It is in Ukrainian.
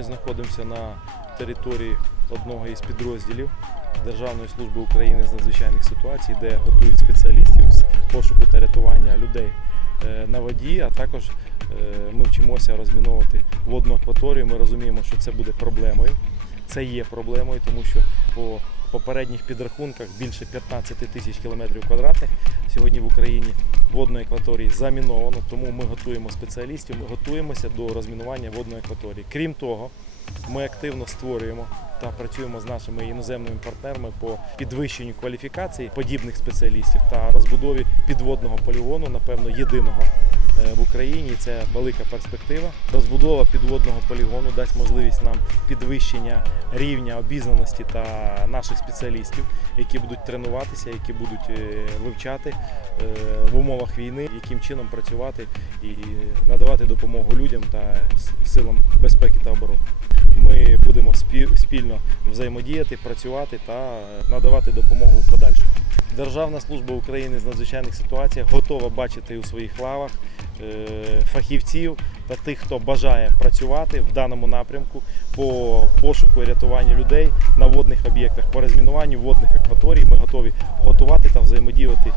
знаходжуся на території одного із підрозділів Державної служби України з надзвичайних ситуацій, де готують спеціалістів з пошуку та рятування людей е, на воді, а також е, ми вчимося розміновувати водну акваторію. Ми розуміємо, що це буде проблемою. Це є проблемою, тому що по попередніх підрахунках більше 15 тисяч кілометрів квадратних сьогодні в Україні водної акваторії заміновано, тому ми готуємо спеціалістів, ми готуємося до розмінування водної акваторії. Крім того, ми активно створюємо та працюємо з нашими іноземними партнерами по підвищенню кваліфікації подібних спеціалістів та розбудові підводного полігону, напевно, єдиного в Україні. Це велика перспектива. Розбудова підводного полігону дасть можливість нам підвищення рівня обізнаності та наших спеціалістів, які будуть тренуватися, які будуть е, вивчати е, в умовах війни, яким чином працювати і надавати допомогу людям та силам безпеки та оборони. Ми будемо спільно взаємодіяти, працювати та е, надавати допомогу в подальшому. Державна служба України з надзвичайних ситуацій готова бачити у своїх лавах е, фахівців та тих, хто бажає працювати в даному напрямку по пошуку і рятуванню людей на водних об'єктах, по розмінуванню водних акваторій. Ми готові готувати та людьми.